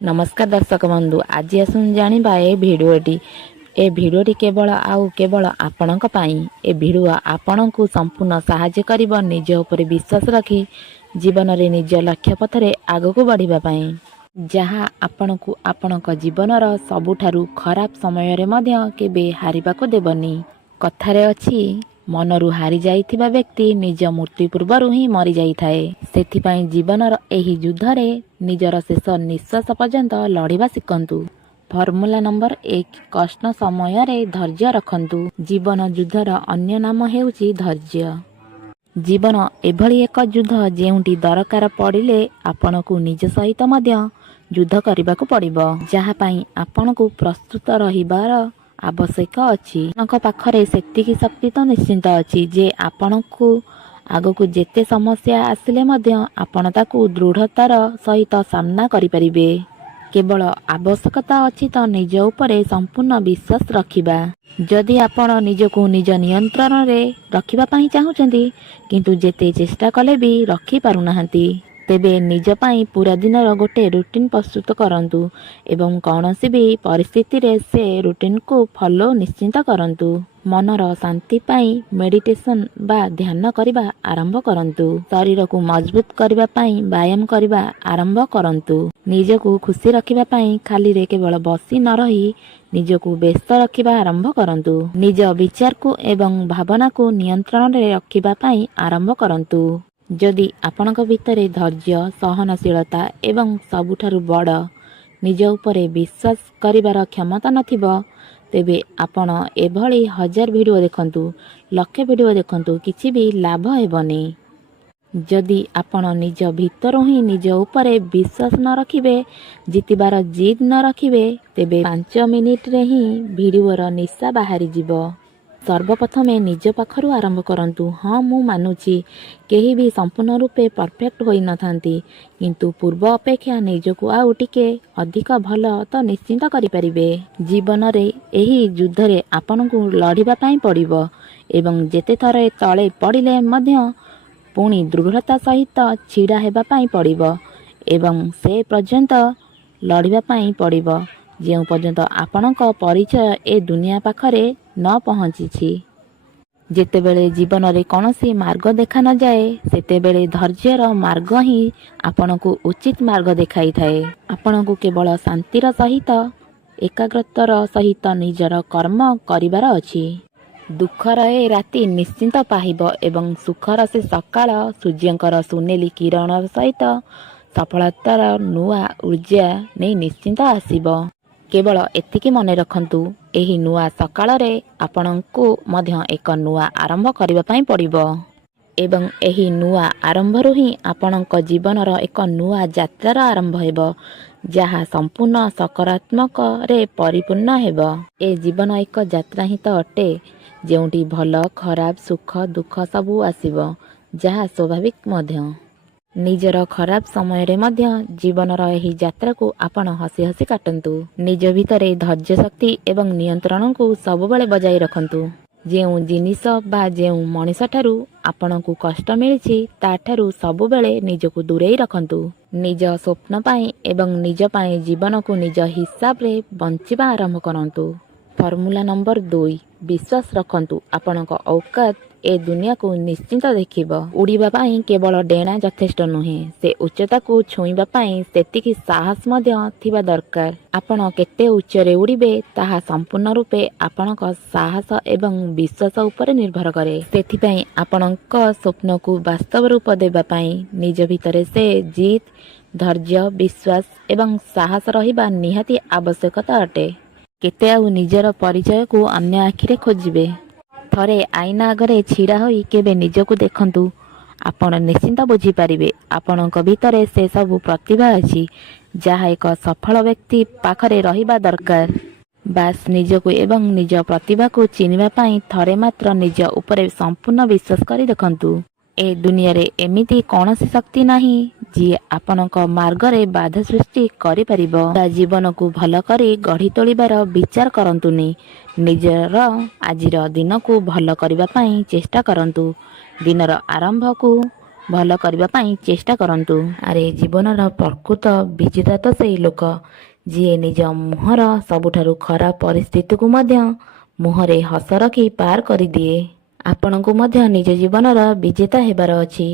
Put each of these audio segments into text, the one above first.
नमस्कार दर्शक बंधु, आज आसन जानिबा ए भिडियोटी केवल आपणक पाई। ए भिडियो आपणकु संपूर्ण साहाय्य करिबो निज उपरे विश्वास रखी जीवन रे निज लक्ष्य पथरे आगकु बढ़िबा पाई, जहा आपणकु आपणक जीवनर सबुठारु खराब समय रे मध्य केबे हारिबाकु देबनी। कथारे अछि, मनरु हारि जाइथिबा व्यक्ति निज मृत्यु पूर्वरु ही मरी जाइथाए। सेथिपाई जीवनर एही युद्धरे निजर शेष निश्वास पर्यंत लड़िबा शिखंतु। फर्मुला नंबर 1, कष्ट समय रे धैर्य रखंतु। जीवन युद्धर अन्य नाम हेउची धैर्य। जीवन एभली एक युद्ध जेउंटी दरकार पड़िले आपणकु निज सहित मध्य युद्ध करिबाकु पड़िबो, जहा पाई आपणकु प्रस्तुत रहिबार आवश्यक अछि। आपनक पाखरे सेतिकी शक्ति तो निश्चिंत अछि जे आपणकु आगकु जेते समस्या आसिले मध्य आपण ताकु दृढ़तार सहित सामना करि परिबे। केवल आवश्यकता अछि तो निज उपरे संपूर्ण विश्वास रखिबा। जदि आपण निजकु निज नियंत्रण रे रखिबा पाई चाहुचंती किंतु जेते चेष्टा कले भी रखि पारुनाहांती, तेबे निज पाई पूरा दिनर गोटे रुटीन प्रस्तुत करंतु एवं कौनसी भी परिस्थिति रे से रुटीन को फॉलो निश्चिंत करंतु। मनर शांति पाई मेडिटेशन बा ध्यान करिबा आरंभ करंतु। शरीर को मजबूत करिबा पाई व्यायाम करिबा आरंभ करंतु। निजकु खुशी रखिबा पाई खाली रे केवल बसी न रही निजकु व्यस्त रखिबा आरंभ करंतु। निज विचार को एवं भावना को नियंत्रण रे रखिबा पाई आरंभ करंतु। जदि आपणक भितरे धैर्य, सहनशीलता एवं सबुठारु बड़ निज उपरे विश्वास करिबार क्षमता नथिबो, तेबे आपण एभली 1000 भिडियो देखंतु, लक्षे भिडियो देखंतु, किछि भी लाभ हेबनी। जदि आपण निज भितरु ही निज उपरे विश्वास न रखिबे, जितिबार जिद न रखिबे, तेबे 5 मिनिट रे ही भिडियोर निशा बाहरी जिवो। सर्वप्रथमे निज पाखरु आरंभ करंतु। हाँ, मु मानुची केही भी संपूर्ण रूपे परफेक्ट होई नथांती, किंतु पूर्व अपेक्षा निजकु आउ टिके अधिक भल तो निश्चिंत करि परिबे। जीवन रे एही युद्ध रे आपनकु लड़िबा पाई पड़िबो एवं जेते थरे तळे पड़िले मध्य पुणी दृढ़ता सहित छिड़ा हेबा पाई पड़िबो एवं से पर्यंत लड़िबा पाई पड़िबो जेउ पर्यंत आपणक परिचय ए दुनिया पाखरे न पहुँची। जेतेबेले जीवन रे कौनसी मार्ग देखा न जाए, सेतेबेले धैर्यर मार्ग ही आपणकु उचित मार्ग देखाई थाए। आपणकु केवल शांतिर सहित एकाग्रतार सहित निजर कर्म करिबार अछि। दुखर ए राति निश्चिंत पाहिब एवं सुखर से सकाळ सूर्यंकर सुनेली किरण सहित सफलतार नुआ ऊर्जा नहीं निश्चिंत आसीबो। केवल एतिकी मने रखंतु, एही नुआ सकाळ रे आपणकु मध्य एक नुआ आरंभ करिबा पाई पड़िबो एवं एही नुआ आरंभरु ही आपणक जीवनर एक नुआ यात्रार आरंभ हेबो, जहा संपूर्ण सकारात्मक रे परिपूर्ण हेबो। ए जीवन एक यात्रा ही तो अटे, जेउंटी भल खराब सुख दुख सबु आसीबो, जहा स्वाभाविक मध्य। निजर खराब समय रे मध्य जीवनर एही यात्रा को आपण हसी हसी काटंतु। निज भितरे धैर्य शक्ति एवं नियंत्रण को सबुबले बजाई रखंतु। जेउ जिनिस बा जेउ मनिष ठारू आपणकु कष्ट मिलिछि ताठारू सबुबले निजकु दूरेई रखंतु। निज स्वप्न पाई एवं निज पाई जीवन को निज हिसाब रे बंचिबा आरंभ करंतु। फर्मुला नंबर 2, विश्वास रखंतु। आपणक औकात ए दुनिया को निश्चिंत देखिबो। उड़ीबा पाई केवल डेणा यथेष्ट नुहे, से उच्चता को छुईबा पाई सेतिकी साहस मध्य थिबा दरकार। आपण केते उच्चरे उड़ीबे ताहा संपूर्ण रूपे आपणक साहस एवं विश्वास उपरे निर्भर करे। सेथिपाई आपणक स्वप्न को वास्तव रूप देबा पाई निज भितरे से जित, धैर्य, विश्वास एवं साहस रहिबा निहाती आवश्यकता अटे। केते आउ निजर परिचय को अन्य आखिरे खोजिबे। थरे आईना आगरे छिड़ा होई केबे निजकु देखंतु, आपण निश्चिंत बुझी पारिबे आपणक भितरे से सबु प्रतिभा अछि, जहा एक सफल व्यक्ति पाखरे रहिबा दरकार। बास निजकु एवं निज प्रतिभा को चिनिबा पाई थरे मात्र निज उपरे संपूर्ण विश्वास करी देखंतु। ए दुनिया रे एमिति कौनसी शक्ति नाही जी आपणक मार्ग रे बाधा सृष्टि करि परिबो। जीवन को भल करी गढ़ी तोलिबार विचार करंतुनी। निजर आजिर दिन को भल करिबा पाई चेष्टा करंतु। दिनर आरंभ को ଭଲ କରିବା ପାଇଁ ଚେଷ୍ଟା କରନ୍ତୁ। ଆରେ ଜୀବନର ପ୍ରକୃତ ବିଜେତା ତ ସେଇ ଲୋକ ଯିଏ ନିଜ ମୁହଁର ସବୁଠାରୁ ଖରାପ ପରିସ୍ଥିତିକୁ ମଧ୍ୟ ମୁହଁରେ ହସ ରଖି ପାର କରିଦିଏ। ଆପଣଙ୍କୁ ମଧ୍ୟ ନିଜ ଜୀବନର ବିଜେତା ହେବାର ଅଛି।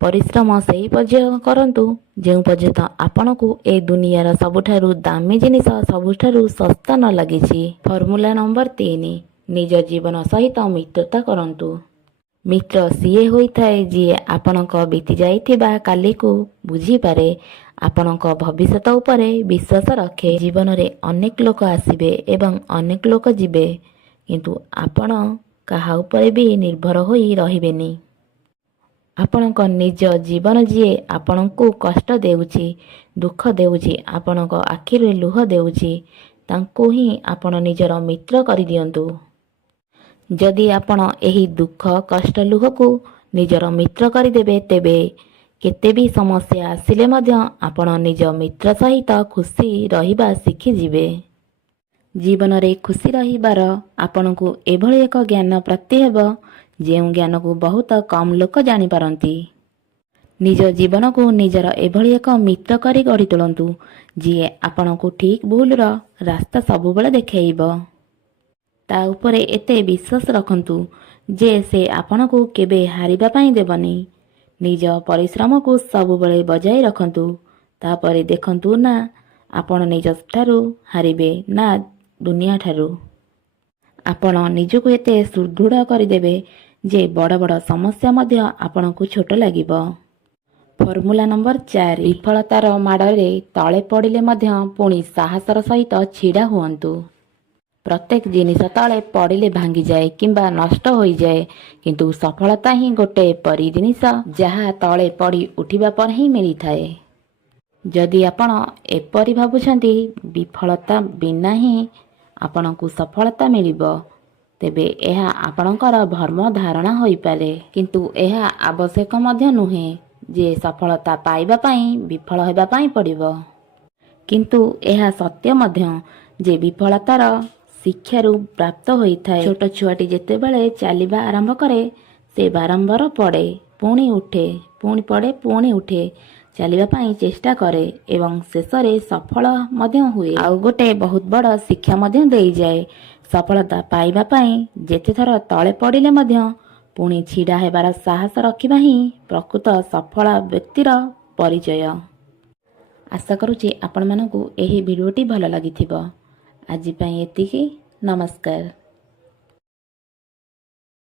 ପରିଶ୍ରମ ସେହି ପର୍ଯ୍ୟନ୍ତ କରନ୍ତୁ ଯେଉଁ ପର୍ଯ୍ୟନ୍ତ ଆପଣଙ୍କୁ ଏ ଦୁନିଆର ସବୁଠାରୁ ଦାମୀ ଜିନିଷ ସବୁଠାରୁ ଶସ୍ତା ନ ଲାଗିଛି। ଫର୍ମୁଲା ନମ୍ବର 3 ନିଜ ଜୀବନ ସହିତ ମିତ୍ରତା କରନ୍ତୁ। ମିତ୍ର ସିଏ ହୋଇଥାଏ ଯିଏ ଆପଣଙ୍କ ବିତି ଯାଇଥିବା କାଲିକୁ ବୁଝିପାରେ, ଆପଣଙ୍କ ଭବିଷ୍ୟତ ଉପରେ ବିଶ୍ୱାସ ରଖେ। ଜୀବନରେ ଅନେକ ଲୋକ ଆସିବେ ଏବଂ ଅନେକ ଲୋକ ଯିବେ, କିନ୍ତୁ ଆପଣ କାହା ଉପରେ ବି ନିର୍ଭର ହୋଇ ରହିବେନି। ଆପଣଙ୍କ ନିଜ ଜୀବନ ଯିଏ ଆପଣଙ୍କୁ କଷ୍ଟ ଦେଉଛି, ଦୁଃଖ ଦେଉଛି, ଆପଣଙ୍କ ଆଖିରେ ଲୁହ ଦେଉଛି, ତାଙ୍କୁ ହିଁ ଆପଣ ନିଜର ମିତ୍ର କରିଦିଅନ୍ତୁ। ଯଦି ଆପଣ ଏହି ଦୁଃଖ କଷ୍ଟ ଲୁହକୁ ନିଜର ମିତ୍ର କରିଦେବେ, ତେବେ କେତେ ବି ସମସ୍ୟା ଆସିଲେ ମଧ୍ୟ ଆପଣ ନିଜ ମିତ୍ର ସହିତ ଖୁସି ରହିବା ଶିଖିଯିବେ। ଜୀବନରେ ଖୁସି ରହିବାର ଆପଣଙ୍କୁ ଏଭଳି ଏକ ଜ୍ଞାନ ପ୍ରାପ୍ତି ହେବ ଯେଉଁ ଜ୍ଞାନକୁ ବହୁତ କମ୍ ଲୋକ ଜାଣିପାରନ୍ତି। ନିଜ ଜୀବନକୁ ନିଜର ଏଭଳି ଏକ ମିତ୍ର କରି ଗଢ଼ି ତୋଳନ୍ତୁ ଯିଏ ଆପଣଙ୍କୁ ଠିକ୍ ଭୁଲର ରାସ୍ତା ସବୁବେଳେ ଦେଖାଇବ। ତା ଉପରେ ଏତେ ବିଶ୍ୱାସ ରଖନ୍ତୁ ଯେ ସେ ଆପଣଙ୍କୁ କେବେ ହାରିବା ପାଇଁ ଦେବନି। ନିଜ ପରିଶ୍ରମକୁ ସବୁବେଳେ ବଜାୟ ରଖନ୍ତୁ, ତାପରେ ଦେଖନ୍ତୁ ନା ଆପଣ ନିଜଠାରୁ ହାରିବେ ନା ଦୁନିଆ ଠାରୁ। ଆପଣ ନିଜକୁ ଏତେ ସୁଦୃଢ଼ କରିଦେବେ ଯେ ବଡ଼ ବଡ଼ ସମସ୍ୟା ମଧ୍ୟ ଆପଣଙ୍କୁ ଛୋଟ ଲାଗିବ। ଫର୍ମୁଲା ନମ୍ବର 4 ବିଫଳତାର ମାଡ଼ରେ ତଳେ ପଡ଼ିଲେ ମଧ୍ୟ ପୁଣି ସାହସର ସହିତ ଛିଡ଼ା ହୁଅନ୍ତୁ। ପ୍ରତ୍ୟେକ ଜିନିଷ ତଳେ ପଡ଼ିଲେ ଭାଙ୍ଗିଯାଏ କିମ୍ବା ନଷ୍ଟ ହୋଇଯାଏ, କିନ୍ତୁ ସଫଳତା ହିଁ ଗୋଟେ ଏପରି ଜିନିଷ ଯାହା ତଳେ ପଡ଼ି ଉଠିବା ପରେ ହିଁ ମିଳିଥାଏ। ଯଦି ଆପଣ ଏପରି ଭାବୁଛନ୍ତି ବିଫଳତା ବିନା ହିଁ ଆପଣଙ୍କୁ ସଫଳତା ମିଳିବ, ତେବେ ଏହା ଆପଣଙ୍କର ଭ୍ରମ ଧାରଣା ହୋଇପାରେ। କିନ୍ତୁ ଏହା ଆବଶ୍ୟକ ମଧ୍ୟ ନୁହେଁ ଯେ ସଫଳତା ପାଇବା ପାଇଁ ବିଫଳ ହେବା ପାଇଁ ପଡ଼ିବ। କିନ୍ତୁ ଏହା ସତ୍ୟ ମଧ୍ୟ ଯେ ବିଫଳତାର ଶିକ୍ଷାରୁ ପ୍ରାପ୍ତ ହୋଇଥାଏ। ଛୋଟ ଛୁଆଟି ଯେତେବେଳେ ଚାଲିବା ଆରମ୍ଭ କରେ, ସେ ବାରମ୍ବାର ପଡ଼େ, ପୁଣି ଉଠେ, ପୁଣି ପଡ଼େ, ପୁଣି ଉଠେ, ଚାଲିବା ପାଇଁ ଚେଷ୍ଟା କରେ ଏବଂ ଶେଷରେ ସଫଳ ମଧ୍ୟ ହୁଏ। ଆଉ ଗୋଟେ ବହୁତ ବଡ଼ ଶିକ୍ଷା ମଧ୍ୟ ଦେଇଯାଏ। ସଫଳତା ପାଇବା ପାଇଁ ଯେତେଥର ତଳେ ପଡ଼ିଲେ ମଧ୍ୟ ପୁଣି ଛିଡ଼ା ହେବାର ସାହସ ରଖିବା ହିଁ ପ୍ରକୃତ ସଫଳ ବ୍ୟକ୍ତିର ପରିଚୟ। ଆଶା କରୁଛି ଆପଣମାନଙ୍କୁ ଏହି ଭିଡ଼ିଓଟି ଭଲ ଲାଗିଥିବ। ଆଜି ପାଇଁ ଏତିକି। ନମସ୍କାର।